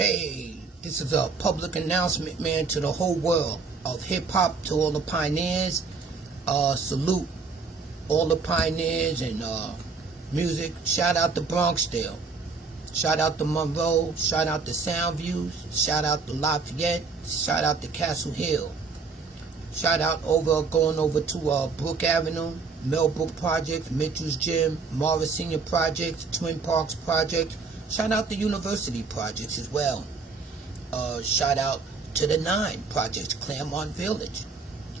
Hey, this is a public announcement, man, to the whole world of hip-hop, to all the pioneers. Salute all the pioneers and music. Shout out to Bronxdale. Shout out to Monroe. Shout out to Soundviews. Shout out to Lafayette. Shout out to Castle Hill. Shout out going over to Brook Avenue, Millbrook Project, Mitchell's Gym, Morris Senior Projects, Twin Parks Project. Shout out to University Projects as well. Shout out to the 9 Projects, Claremont Village.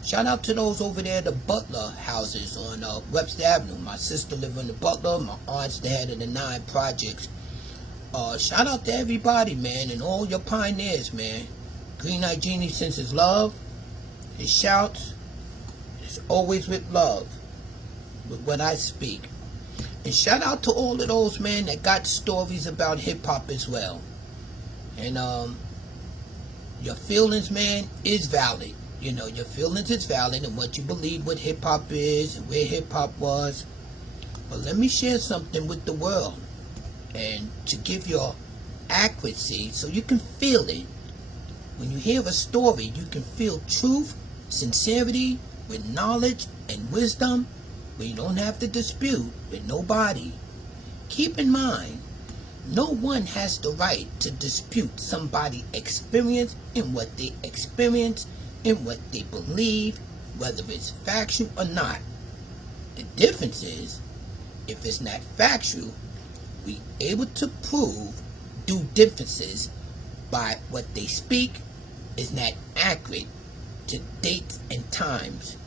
Shout out to those over there, the Butler houses on Webster Avenue. My sister lives in the Butler. My aunt's the head of the 9 Projects. Shout out to everybody, man, and all your pioneers, man. Green Eye Genie sends his love. His shouts is always with love, with what I speak. And shout out to all of those, man, that got stories about hip-hop as well. And your feelings, man, is valid. You know, your feelings is valid, and what you believe what hip-hop is and where hip-hop was. But let me share something with the world, and to give your accuracy so you can feel it. When you hear a story, you can feel truth, sincerity, with knowledge and wisdom, where you don't have to dispute with nobody. Keep in mind, no one has the right to dispute somebody's experience in what they experience, in what they believe, whether it's factual or not. The difference is, if it's not factual, we able to prove due differences by what they speak is not accurate to dates and times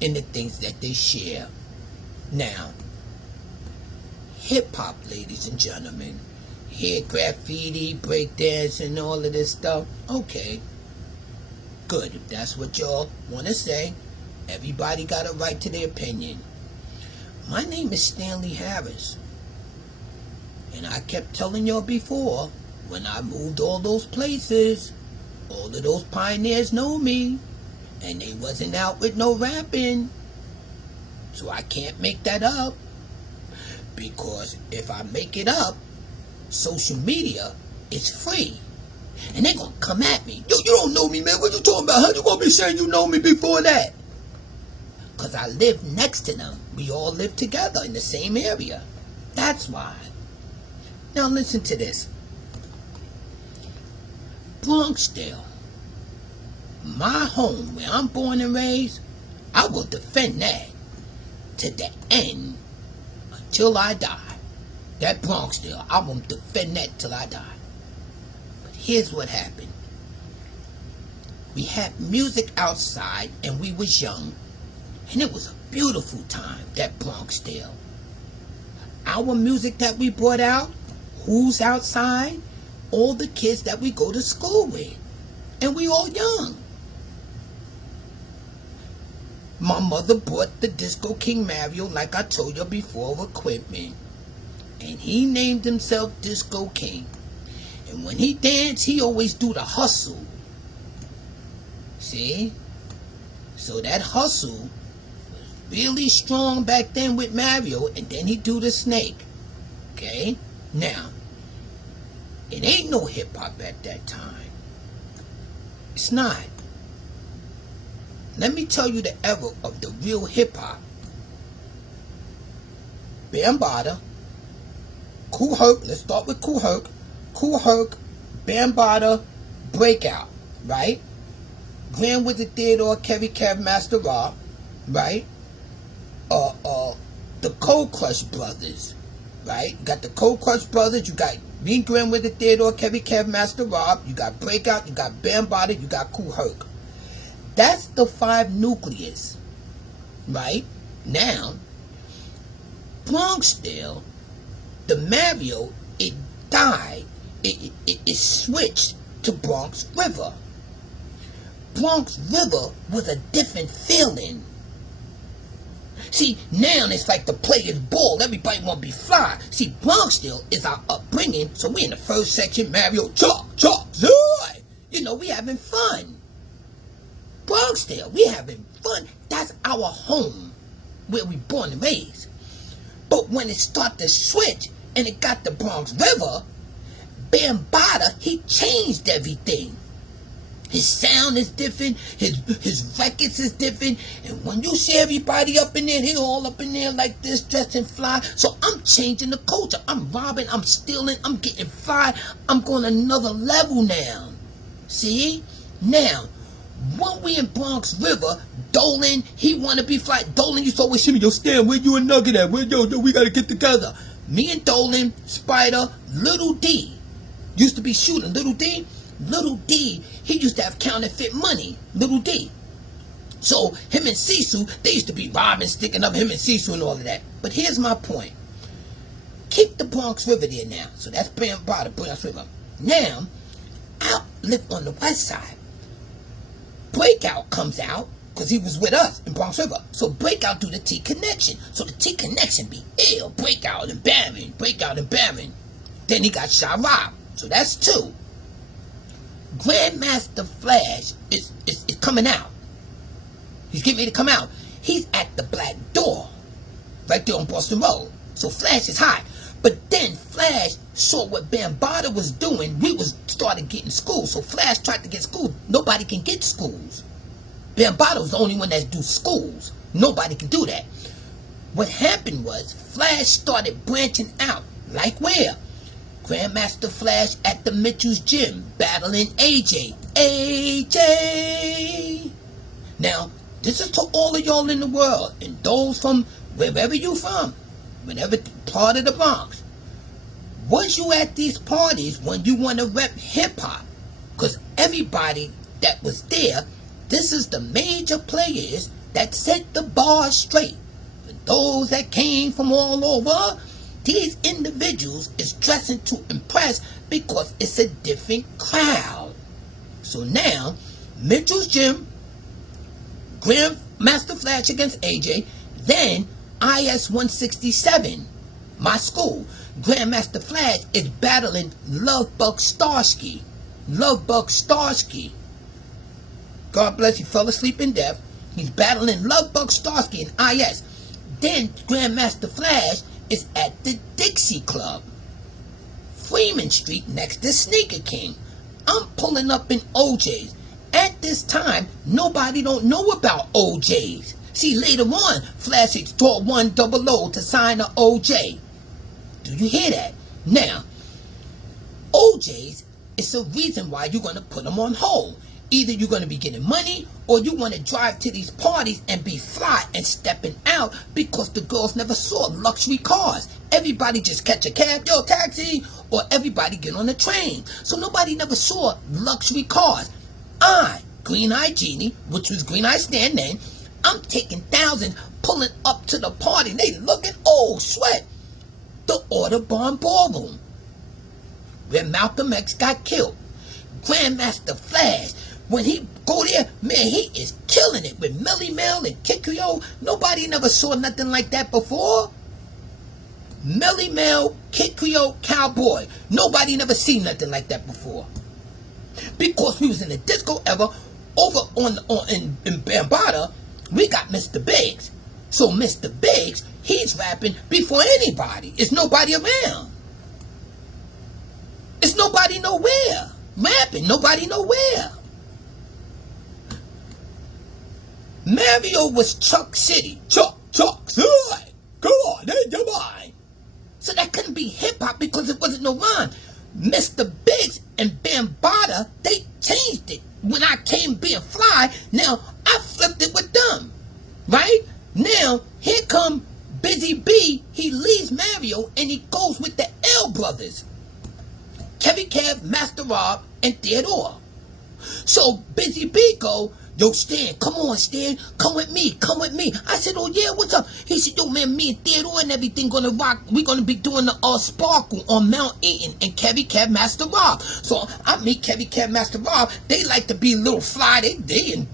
in the things that they share. Now, hip-hop, ladies and gentlemen, hear graffiti, breakdance, and all of this stuff. Okay, good. If that's what y'all want to say, everybody got a right to their opinion. My name is Stanley Harris, and I kept telling y'all before, when I moved all those places, all of those pioneers know me, and they wasn't out with no rapping. So I can't make that up, because if I make it up, social media is free, and they're gonna come at me. Yo, you don't know me, man. What you talking about? How you gonna be saying you know me before that? Because I live next to them. We all live together in the same area. That's why. Now listen to this. Bronxdale, my home, where I'm born and raised, I will defend that to the end, until I die. That Bronxdale, I will defend that till I die. But here's what happened. We had music outside, and we was young, and it was a beautiful time, that Bronxdale. Our music that we brought out, who's outside, all the kids that we go to school with, and we all young. My mother bought the Disco King Mario, like I told you before, equipment. And he named himself Disco King. And when he danced, he always do the hustle. See? So that hustle was really strong back then with Mario, and then he do the snake. Okay? Now, it ain't no hip-hop at that time. It's not. Let me tell you the era of the real hip-hop. Bambaataa, Kool Herc, let's start with Kool Herc. Kool Herc, Bambaataa, Breakout, right? Grand Wizard Theodore, Grandmaster Flash, right? The Cold Crush Brothers, right? You got the Cold Crush Brothers, you got me, Grand Wizard Theodore, Grandmaster Flash, you got Breakout, you got Bambaataa, you got Kool Herc. That's the 5 nucleus, right? Now, Bronxdale, the Mario, it died. It switched to Bronx River. Bronx River was a different feeling. See, now it's like the player's ball. Everybody want to be fly. See, Bronxdale is our upbringing, so we in the first section, Mario, chop, zoy. You know, we having fun. Bronxdale, we having fun. That's our home, where we born and raised. But when it started to switch and it got the Bronx River, Bambaataa he changed everything. His sound is different, his records is different, and when you see everybody up in there, they all up in there like this, dressed and fly. So I'm changing the culture. I'm robbing, I'm stealing, I'm getting fly. I'm going another level now. See? Now, when we in Bronx River, Dolan, he want to be fly. Dolan used to always see me, yo, Stan, where you and Nugget at? Where, yo, we got to get together. Me and Dolan, Spider, Little D. Used to be shooting. Little D, he used to have counterfeit money. Little D. So him and Sisu, they used to be robbing, sticking up him and Sisu and all of that. But here's my point. Keep the Bronx River there now. So that's Bambaataa, Bronx River. Now, I live on the west side. Breakout comes out because he was with us in Bronx River. So Breakout do the T connection. So the T connection be ill. Breakout and Baron. Breakout and Baron. Then he got shot robbed. So that's 2. Grandmaster Flash is coming out. He's getting ready to come out. He's at the Black Door. Right there on Boston Road. So Flash is hot. But then Flash saw what Bambaataa was doing. We started getting schools. So Flash tried to get schools. Nobody can get schools. Bambaataa was the only one that do schools. Nobody can do that. What happened was Flash started branching out. Like where? Grandmaster Flash at the Mitchell's gym battling AJ. AJ! Now, this is to all of y'all in the world and those from wherever you from, whatever part of the Bronx. Was you at these parties when you want to rep hip-hop? Because everybody that was there, this is the major players that set the bar straight. For those that came from all over, these individuals is dressing to impress because it's a different crowd. So now, Mitchell's gym, Grandmaster Flash against AJ, then IS 167, my school. Grandmaster Flash is battling Lovebug Starsky. Lovebug Starsky. God bless, he fell asleep in death. He's battling Lovebug Starsky in IS. Then Grandmaster Flash is at the Dixie Club, Freeman Street next to Sneaker King. I'm pulling up in OJ's. At this time, nobody don't know about OJ's. See, later on, Flash extort 100 to sign a OJ. Do you hear that? Now, OJ's is a reason why you're going to put them on hold. Either you're going to be getting money or you want to drive to these parties and be fly and stepping out because the girls never saw luxury cars. Everybody just catch a cab, yo, taxi, or everybody get on the train. So nobody never saw luxury cars. Green Eye Genie, which was Green Eye Stan name, I'm taking thousands, pulling up to the party. They looking, oh, sweat. The Audubon Ballroom, where Malcolm X got killed. Grandmaster Flash, when he go there, man, he is killing it with Melly Mel and Kid Creole. Nobody never saw nothing like that before. Melly Mel, Kid Creole, Cowboy. Nobody never seen nothing like that before. Because we was in the disco era, over in Bambaataa, we got Mr. Biggs. So Mr. Biggs, he's rapping before anybody. It's nobody around. It's nobody nowhere. Rapping, nobody nowhere. Mario was Chuck City. Chuck City. Come on, ain't your mind. So that couldn't be hip-hop because it wasn't no rhyme. Mr. Biggs and Bambaataa, they changed it. When I came being fly, now I flipped it with them. Right? Now, here come Busy B. He leaves Mario and he goes with the L Brothers. Kevin Kev, Master Rob, and Theodore. So Busy B go, yo, Stan, come on, Stan, come with me. I said, oh yeah, what's up? He said, yo, man, me and Theodore and everything gonna rock. We're gonna be doing the Sparkle on Mount Eaton and Kevin Kev, Master Rob. So I meet Kevin Kev, Master Rob. They like to be a little fly. They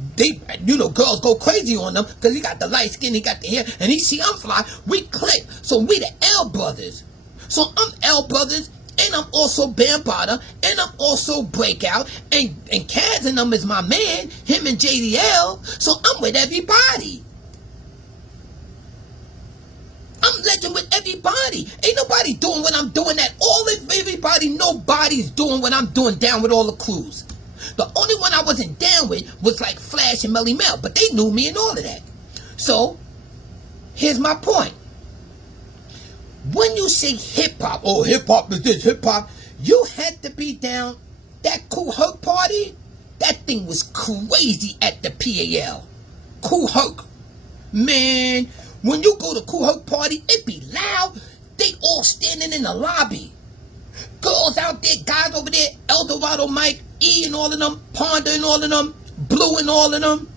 you know, girls go crazy on them because he got the light skin, he got the hair, and he see I'm fly. We click. So we the L Brothers. So I'm L Brothers. And I'm also Bambaataa, and I'm also Breakout, and Kaz and them is my man, him and JDL, so I'm with everybody. I'm I'm legend with everybody. Ain't nobody doing what I'm doing at all. If everybody, nobody's doing what I'm doing down with all the crews. The only one I wasn't down with was like Flash and Melly Mel, but they knew me and all of that. So, here's my point. When you say hip-hop, oh, hip-hop is this, hip-hop, you had to be down that Kool Herc party. That thing was crazy at the PAL. Kool Herc. Man, when you go to Kool Herc party, it be loud. They all standing in the lobby. Girls out there, guys over there, Eldorado Mike, E and all of them, Ponda and all of them, Blue and all of them.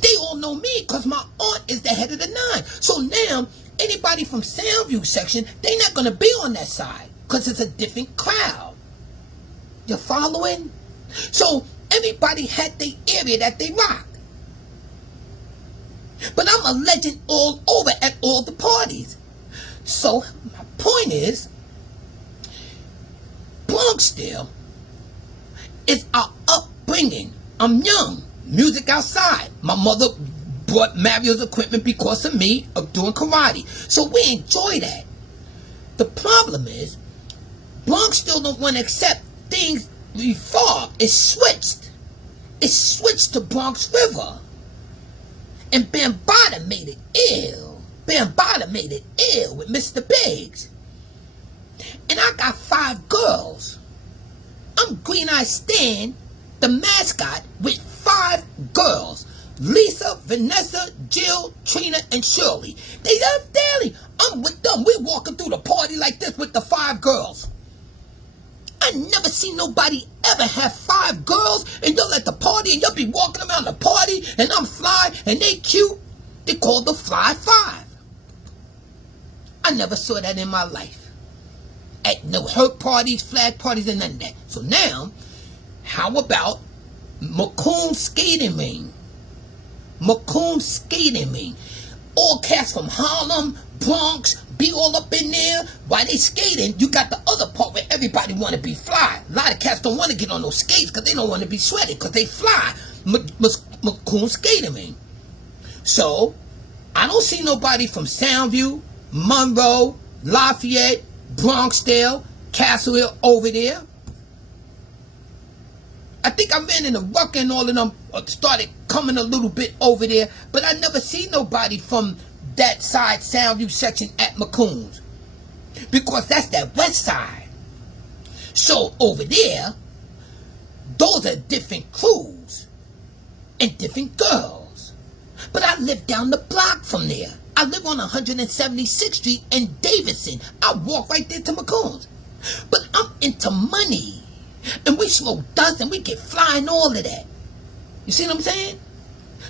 They all know me because my aunt is the head of the nine. So now, anybody from Soundview section, they not going to be on that side because it's a different crowd. You following? So everybody had their area that they rocked. But I'm a legend all over at all the parties. So my point is, Bronxdale is our upbringing. I'm young. Music outside. My mother bought Mario's equipment because of me of doing karate. So we enjoy that. The problem is, Bronxdale don't want to accept things reform. It's switched. It's switched to Bronx River. And Bambaataa made it ill. Bambaataa made it ill with Mr. Biggs. And I got 5 girls. I'm Green Eye Stan, the mascot, with 5 girls. Lisa, Vanessa, Jill, Trina, and Shirley. They love daily. I'm with them. We're walking through the party like this with the 5 girls. I never seen nobody ever have 5 girls and you'll at the party and you'll be walking around the party and I'm fly and they cute. They call the Fly 5. I never saw that in my life. At no hurt parties, flag parties, and none of that. So now, how about Macomb skating ring? Macomb skating ring. All cats from Harlem, Bronx, be all up in there. While they skating, you got the other part where everybody want to be fly. A lot of cats don't want to get on those skates because they don't want to be sweaty because they fly. Macomb skating ring. So, I don't see nobody from Soundview, Monroe, Lafayette, Bronxdale, Castle Hill over there. I think I ran in the ruck and all of them started coming a little bit over there, but I never see nobody from that side Soundview section at Macomb's because that's that west side. So over there, those are different crews and different girls. But I live down the block from there. I live on 176th Street in Davidson. I walk right there to Macomb's. But I'm into money. And we smoke dust and we get fly and all of that. You see what I'm saying?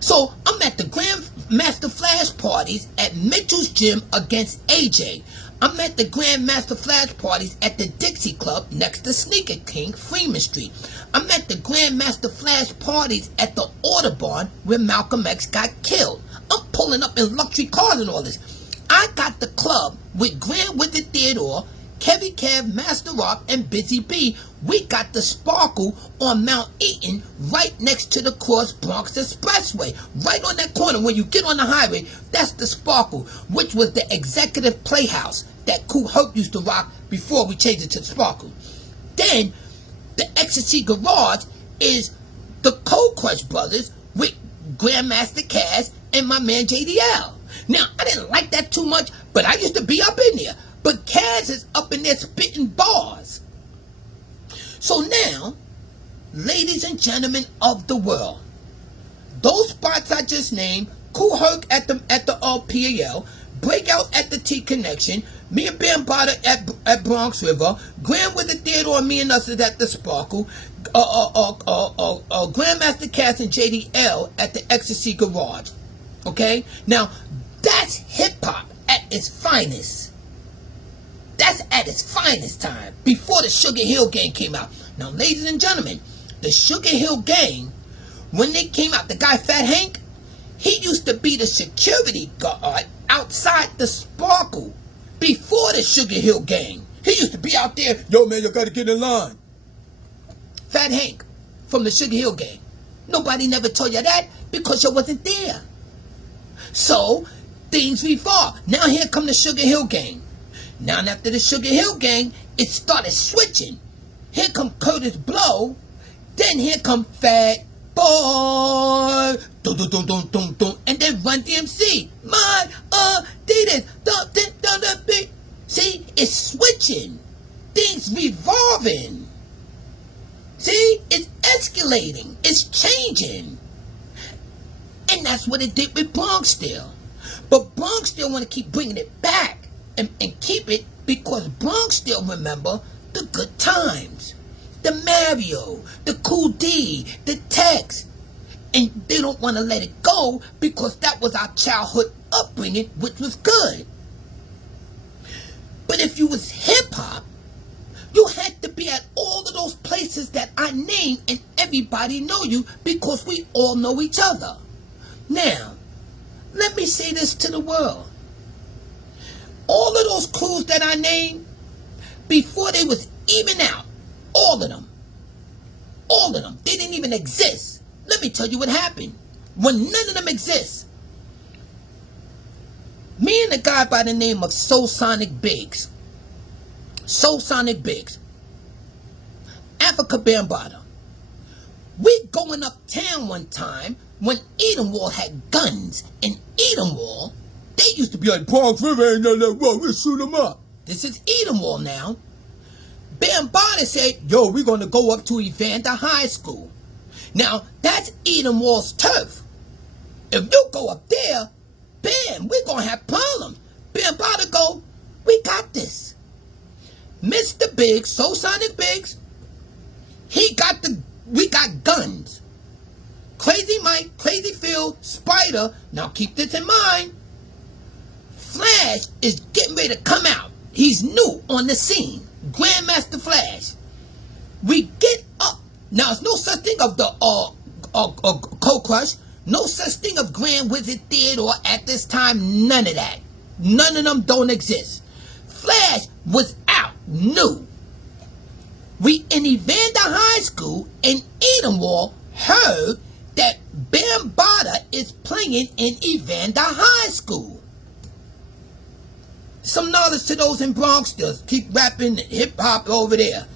So I'm at the Grandmaster Flash parties at Mitchell's Gym against AJ. I'm at the Grandmaster Flash parties at the Dixie Club next to Sneaker King, Freeman Street. I'm at the Grandmaster Flash parties at the Audubon where Malcolm X got killed. I'm pulling up in luxury cars and all this. I got the club with Grand Wizard Theodore, Kevy Kev, Master Rock, and Busy B. We got the Sparkle on Mount Eaton right next to the Cross Bronx Expressway. Right on that corner when you get on the highway, that's the Sparkle, which was the executive playhouse that Kool Herc used to rock before we changed it to the Sparkle. Then, the Ecstasy Garage is the Cold Crush Brothers with Grandmaster Cass and my man JDL. Now, I didn't like that too much, but I used to be up in there. But Kaz is up in there spitting bars. So now, ladies and gentlemen of the world, those spots I just named, Kool Herc at the PAL, Breakout at the T Connection, me and Bambaataa at Bronx River, Grand with the Theodore, me and us is at the Sparkle, Grandmaster Cass and JDL at the Ecstasy Garage. Okay? Now, that's hip-hop at its finest. That's at its finest time, before the Sugar Hill Gang came out. Now, ladies and gentlemen, the Sugar Hill Gang, when they came out, the guy Fat Hank, he used to be the security guard outside the Sparkle before the Sugar Hill Gang. He used to be out there, yo man, you gotta get in line. Fat Hank from the Sugar Hill Gang. Nobody never told you that because you wasn't there. So, things revolve. Now here come the Sugar Hill Gang. Now after the Sugar Hill Gang, it started switching. Here come Curtis Blow. Then here come Fat Boy. Dun, dun, dun, dun, dun, dun. And then Run DMC. My Adidas. Dun, dun, dun, dun, dun. See, it's switching. Things revolving. See, it's escalating. It's changing. And that's what it did with Bronxdale. But Bronxdale want to keep bringing it back and keep it because Bronxdale remember the good times. The Mario, the Cool D, the Tex. And they don't want to let it go because that was our childhood upbringing, which was good. But if you was hip-hop, you had to be at all of those places that I named and everybody know you because we all know each other. Now, let me say this to the world. All of those crews that I named, before they was even out, all of them, they didn't even exist. Let me tell you what happened. When none of them exist, me and a guy by the name of Soul Sonic Biggs, Afrika Bambaataa, we going uptown one time when Edenwall had guns. In Edenwall, they used to be like, Bronx River ain't no that road, we'll shoot them up. This is Edenwall now. Bambaataa said, yo, we're going to go up to Evander High School. Now, that's Edenwall's turf. If you go up there, bam, we're going to have problems. Bambaataa go, we got this. Mr. Biggs, Soul Sonic Biggs, we got guns. Crazy Mike, Crazy Phil, Spider, now keep this in mind, Flash is getting ready to come out. He's new on the scene. Grandmaster Flash. We get up. Now, there's no such thing of the Cold Crush. No such thing of Grand Wizard Theater at this time. None of that. None of them don't exist. Flash was out. New. We in Evander High School in Edenwall heard that Bambaataa is playing in Evander High School. Some knowledge to those in Bronxdale. Keep rapping hip-hop over there.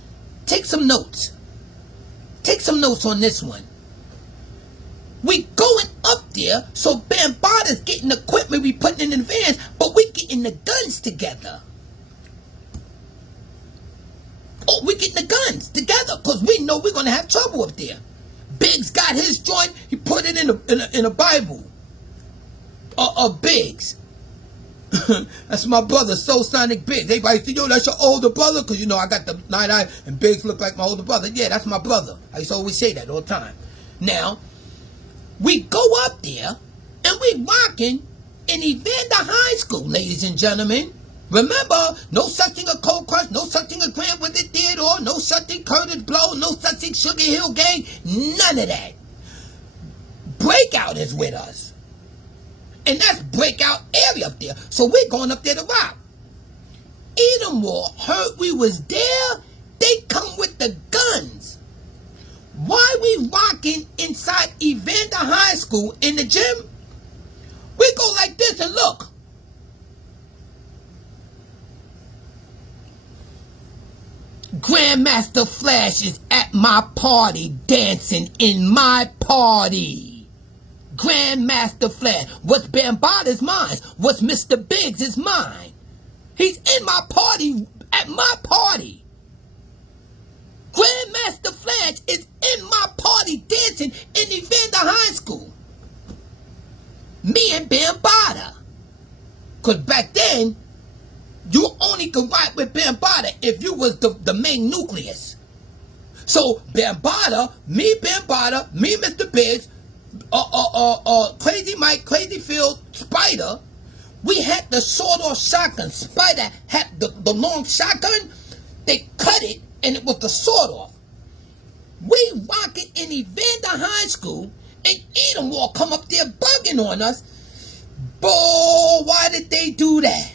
Take some notes. Take some notes on this one. We going up there, so Bambaataa's getting equipment we putting in the vans, but we getting the guns together. Oh, we getting the guns together, because we know we're going to have trouble up there. Biggs got his joint, he put it in a Bible. Biggs. That's my brother, Soul Sonic Biggs. Everybody say, yo, that's your older brother? Because, you know, I got the night eye and Biggs look like my older brother. Yeah, that's my brother. I used to always say that all the time. Now, we go up there and we rocking in Evander High School, ladies and gentlemen. Remember, no such thing of Cold Crush, no such thing of Grand Wizard Theater, no such thing Curtis Blow, no such thing Sugar Hill Gang, none of that. Breakout is with us. And that's breakout area up there. So we're going up there to rock. Edenwall heard we was there. They come with the guns. Why we rocking inside Evander High School in the gym? We go like this and look. Grandmaster Flash is at my party dancing in my party. Grandmaster Flash. What's Bambaataa's mine? What's Mr. Biggs is mine. He's in my party, at my party. Grandmaster Flash is in my party dancing in Evander High School. Me and Bambaataa. Because back then, you only could ride with Bambaataa if you was the main nucleus. So Bambaataa, me Mr. Biggs, Crazy Mike, Crazy Phil, Spider, we had the sawed-off shotgun. Spider had the long shotgun. They cut it, and it was the sawed-off. We rocking in Evander High School, and Edenwall come up there bugging on us. Boy, why did they do that?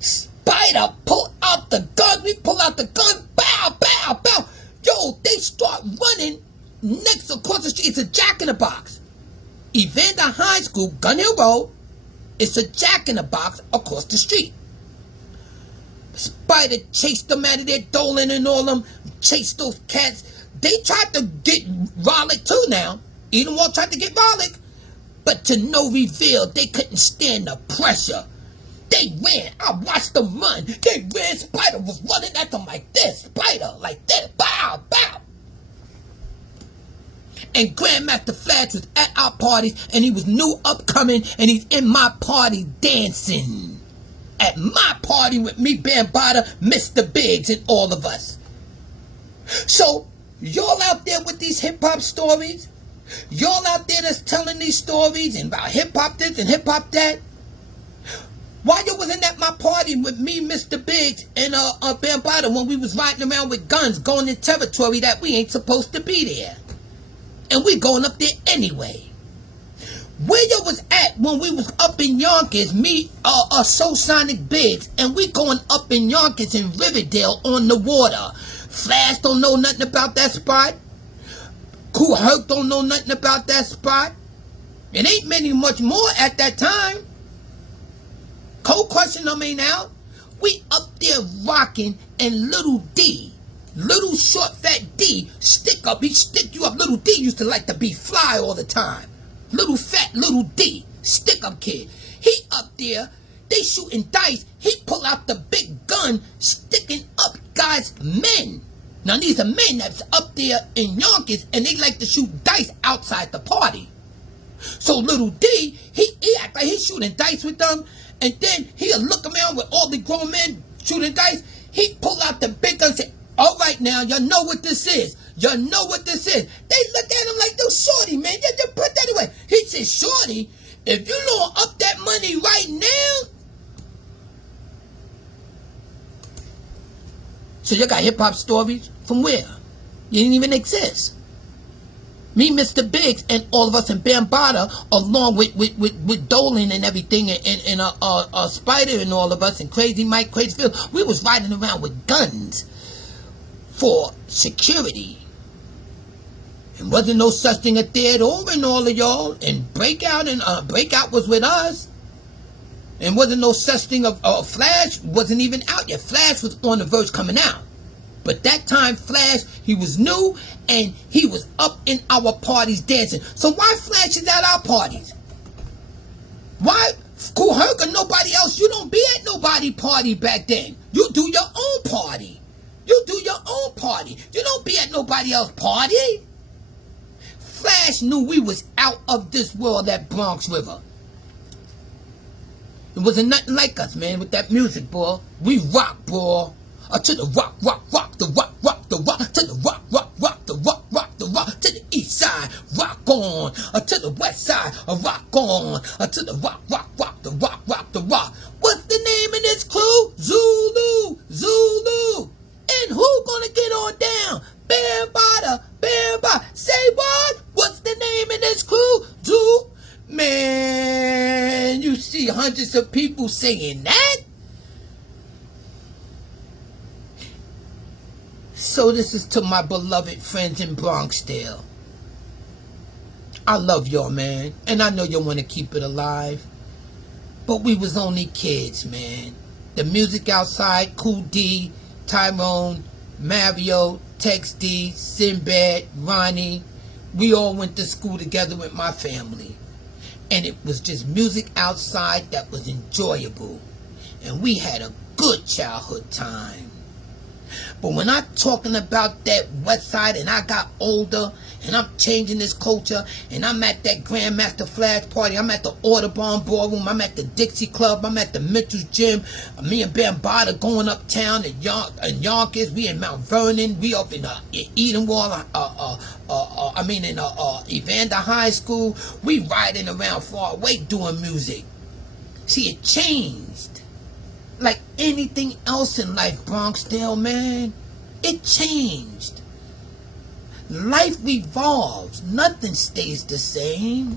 Spider pull out the gun. We pull out the gun. Bow, bow, bow. Yo, they start running next across the street. It's a Jack in the Box. Evander High School, Gun Hill Road, it's a Jack-in-the-Box across the street. Spider chased them out of there, Dolan and all them, chased those cats. They tried to get Rollick too now. Edenwald tried to get Rollick, but to no avail. They couldn't stand the pressure. They ran. I watched them run. They ran. Spider was running at them like this. Spider like this. Bow, bow. And Grandmaster Flash was at our parties, and he was new upcoming, and he's in my party dancing. At my party with me, Bambaataa, Mr. Biggs, and all of us. So, y'all out there with these hip-hop stories, y'all out there that's telling these stories and about hip-hop this and hip-hop that, why you wasn't at my party with me, Mr. Biggs, and Bambaataa when we was riding around with guns going in territory that we ain't supposed to be there? And we going up there anyway. Where you was at when we was up in Yonkers, me, So Sonic Biggs, and we going up in Yonkers in Riverdale on the water. Flash don't know nothing about that spot. Kool Herc don't know nothing about that spot. It ain't many much more at that time. Cold question on me now. We up there rocking, and Little D, little short fat D, stick up, he stick you up. Little D used to like to be fly all the time. Little fat little D, stick up kid. He up there, they shooting dice. He pull out the big gun, sticking up guys' men. Now these are men that's up there in Yonkers, and they like to shoot dice outside the party. So Little D, he act like he's shooting dice with them, and then he'll look around with all the grown men shooting dice. He pull out the big gun and say, all right now, y'all know what this is. Y'all know what this is. They look at him like, no, shorty, man, you put that away. He said, shorty, if you don't up that money right now. So you got hip-hop stories from where? You didn't even exist. Me, Mr. Biggs, and all of us in Bambaataa, along with Dolan and everything, and Spider and all of us, and Crazy Mike, Crazy Phil, we was riding around with guns for security. And wasn't no such thing as Theodore and all of y'all, and Breakout was with us. And wasn't no such thing of Flash wasn't even out yet. Flash was on the verge coming out. But that time Flash, he was new, and he was up in our parties dancing. So why Flash is at our parties? Why Kool Herc or nobody else? You don't be at nobody party back then. You do your own party. You do your own party. You don't be at nobody else's party. Flash knew we was out of this world at Bronx River. It wasn't nothing like us, man, with that music, boy. We rock, boy. To the rock, rock, rock, the rock, rock, the rock, to the rock, rock, rock, the rock, rock, the rock, to the east side, rock on, to the west side, rock on, to the rock, rock, rock, the rock, rock, the rock. What's the name of this crew? Zulu, Zulu. And who gonna get on down? Bambaataa, Bambaataa. Say what? What's the name of this crew? Zulu. Man, you see hundreds of people saying that? So this is to my beloved friends in Bronxdale. I love y'all, man. And I know y'all want to keep it alive. But we was only kids, man. The music outside, Cool D, Tyrone, Mario, Tex D, Sinbad, Ronnie. We all went to school together with my family. And it was just music outside that was enjoyable. And we had a good childhood time. But when I'm talking about that west side and I got older and I'm changing this culture and I'm at that Grandmaster Flash party, I'm at the Audubon Ballroom, I'm at the Dixie Club, I'm at the Mitchell's Gym, me and Bambaataa going uptown in Yonkers, we in Mount Vernon, we up in Edenwald, in Evander High School, we riding around far away doing music. See, it changed. Like anything else in life, Bronxdale, man, it changed. Life evolves. Nothing stays the same.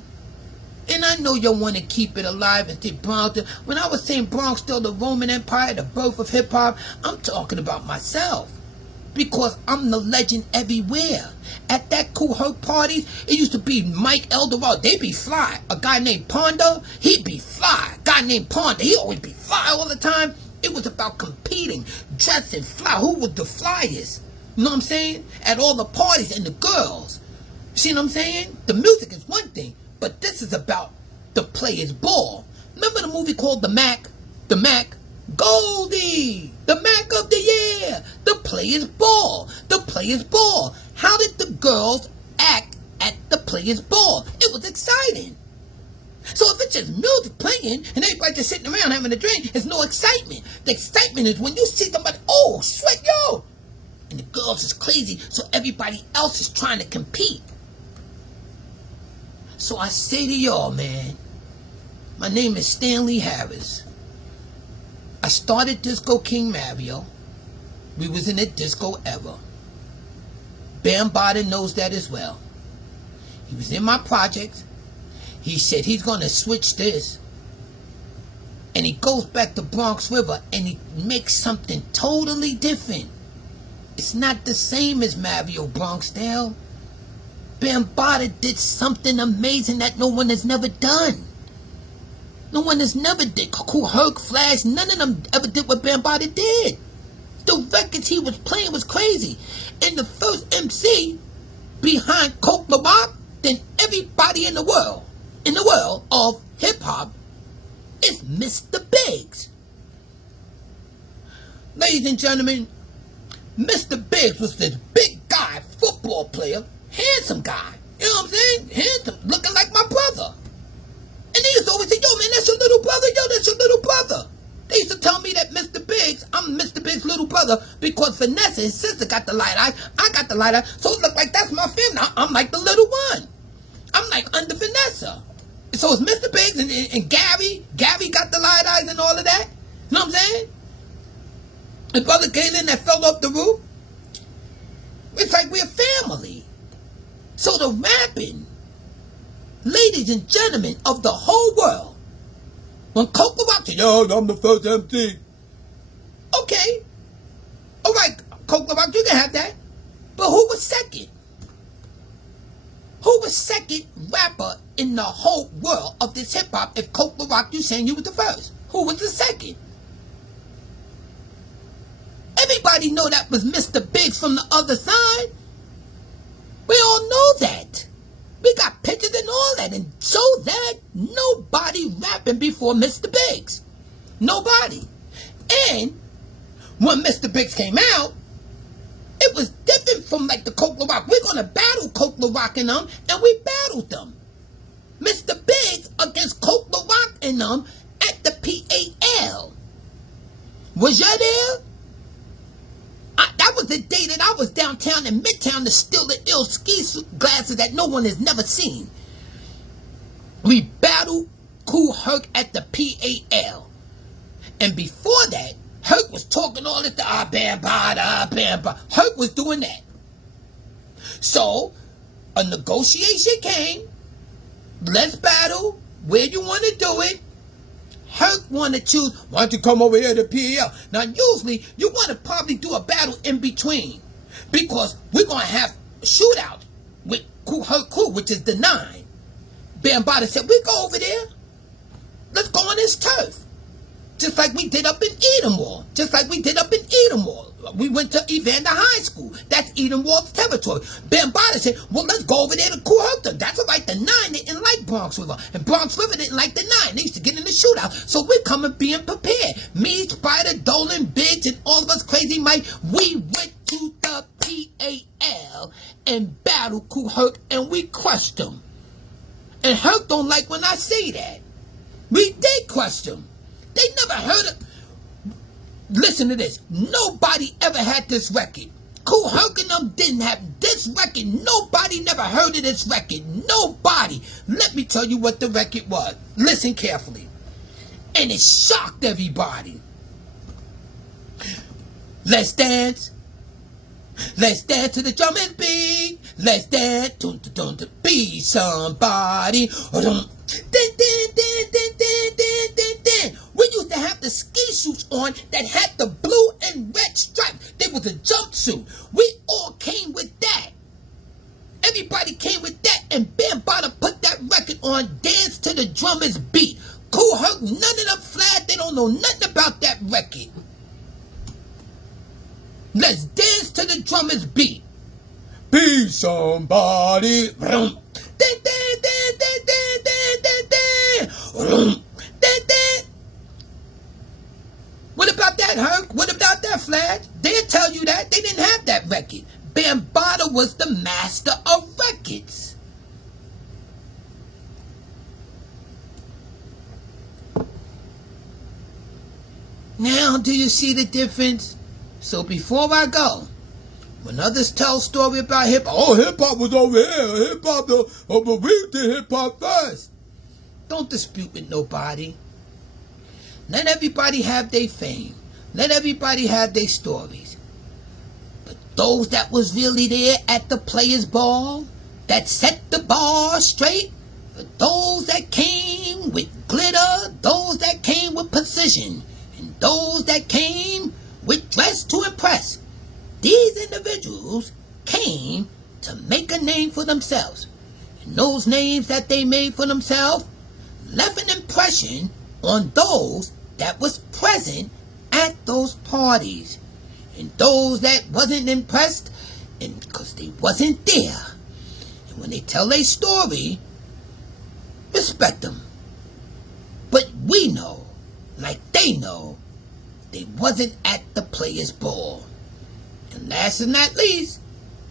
And I know y'all want to keep it alive and say Bronxdale. When I was saying Bronxdale, the Roman Empire, the birth of hip-hop, I'm talking about myself. Because I'm the legend everywhere. At that Kool Herc parties, it used to be Mike Eldorado. They be fly. A guy named Pondo, he'd be fly. Guy guy named Ponda, he always be fly all the time. It was about competing, dressing, fly. Who was the flyest? You know what I'm saying? At all the parties and the girls. See what I'm saying? The music is one thing, but this is about the players' ball. Remember the movie called The Mac? The Mac? Goldie! The Mac of the year! The players' ball! The players' ball! How did the girls act at the players' ball? It was exciting. So if it's just music playing and everybody just sitting around having a drink, there's no excitement. The excitement is when you see somebody, oh, sweat, yo! And the girls is crazy, so everybody else is trying to compete. So I say to y'all, man, my name is Stanley Harris. I started Disco King Mario. We was in the disco era. Bambaataa knows that as well. He was in my project. He said he's going to switch this. And he goes back to Bronx River and he makes something totally different. It's not the same as Mario Bronxdale. Bambaataa did something amazing that no one has never done. No one has never did. Kool Herc, Flash, none of them ever did what Bambaataa did. The records he was playing was crazy. And the first MC behind Kool Herc than everybody in the world of hip-hop is Mr. Biggs. Ladies and gentlemen, Mr. Biggs was this big guy, football player, handsome guy. You know what I'm saying? Handsome, looking like my brother. And they used to always say, yo, man, that's your little brother. Yo, that's your little brother. They used to tell me that Mr. Biggs, I'm Mr. Biggs' little brother because Vanessa, his sister, got the light eyes. I got the light eyes. So it looked like that's my family. I'm like the little one. I'm like under Vanessa. So it's Mr. Biggs and Gary. Gary got the light eyes and all of that. You know what I'm saying? And Brother Galen that fell off the roof. It's like we're family. So the rapping, ladies and gentlemen of the whole world, when Kool Herc said, yo, I'm the first MC. Okay. All right, Kool Herc, you can have that. But who was second? Who was second rapper in the whole world of this hip-hop if Kool Herc, you saying you was the first? Who was the second? Everybody know that was Mr. Biggs from the other side. We all know that. We got pictures and all that, and show that nobody rapping before Mr. Biggs. Nobody. And when Mr. Biggs came out, it was different from like the Kool Herc. We're going to battle Kool Herc and them, and we battled them. Mr. Biggs against Kool Herc and them at the PAL. Was you there? That was the day that I was downtown in Midtown to steal the ill ski glasses that no one has never seen. We battled Kool Herc at the PAL. And before that, Herc was talking all this, Bambaataa. Herc was doing that. So, a negotiation came. Let's battle. Where you want to do it? Herc want to choose, why don't you come over here to PAL? Now, usually, you want to probably do a battle in between. Because we're going to have shootouts with Kool Herc crew, which is the 9. Bambaataa said, we go over there. Let's go on this turf. Just like we did up in Edenwald. We went to Evander High School. That's Edenwald's territory. Bambaataa said, well, let's go over there to Kool Herc. That's all right. The 9 didn't like Bronx River. And Bronx River didn't like the 9. They used to get in the shootout. So we're coming being prepared. Me, Spider, Dolan, Biggs, and all of us crazy Mike, we went to the PAL and battled Kool Herc, and we crushed him. And Herc don't like when I say that. We did crush him. They never heard of. Listen to this. Nobody ever had this record. Kool Herc and them didn't have this record. Nobody never heard of this record. Nobody. Let me tell you what the record was. Listen carefully. And it shocked everybody. Let's dance. Let's dance to the drum and beat. Let's dance to be somebody. We used to have the ski suits on that had the blue and red stripes. There was a jumpsuit. We all came with that. Everybody came with that, and Bambaataa put that record on, Dance to the Drummer's Beat. Kool Kool Herc, none of them Flash, they don't know nothing about that record. Let's dance to the drummer's beat. Be somebody. What about that, Herc? What about that, Flash? They'll tell you that. They didn't have that record. Bambaataa was the master of records. Now, do you see the difference? So before I go, when others tell a story about hip-hop, oh, hip-hop was over here. Hip-hop, but we did hip-hop first. Don't dispute with nobody. Let everybody have their fame. Let everybody have their stories. But those that was really there at the players' ball, that set the bar straight, for those that came with glitter, those that came with precision, and those that came with dress to impress, these individuals came to make a name for themselves. And those names that they made for themselves left an impression on those that was present at those parties. And those that wasn't impressed, and because they wasn't there. And when they tell their story, respect them. But we know, like they know, they wasn't at the players' ball. And last and not least,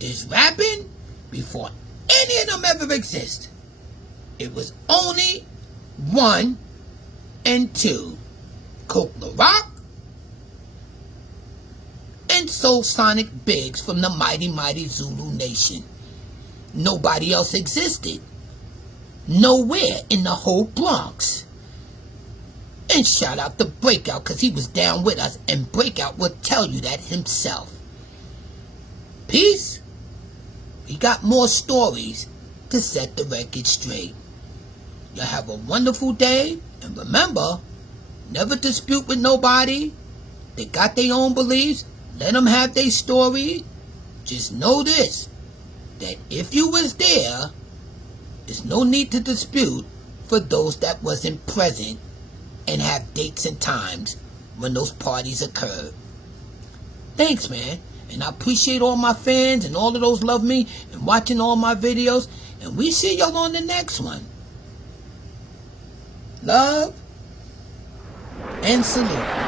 is rapping before any of them ever exist. It was only 1 and 2. Kool Herc and Soul Sonic Biggs from the mighty Zulu nation. Nobody else existed. Nowhere in the whole Bronx. And shout out to Breakout, because he was down with us, and Breakout will tell you that himself. Peace. We got more stories to set the record straight. You have a wonderful day, and remember, never dispute with nobody. They got their own beliefs. Let them have their story. Just know this, that if you was there, there's no need to dispute for those that wasn't present and have dates and times when those parties occurred. Thanks, man. And I appreciate all my fans and all of those love me and watching all my videos. And we see y'all on the next one. Love and salute.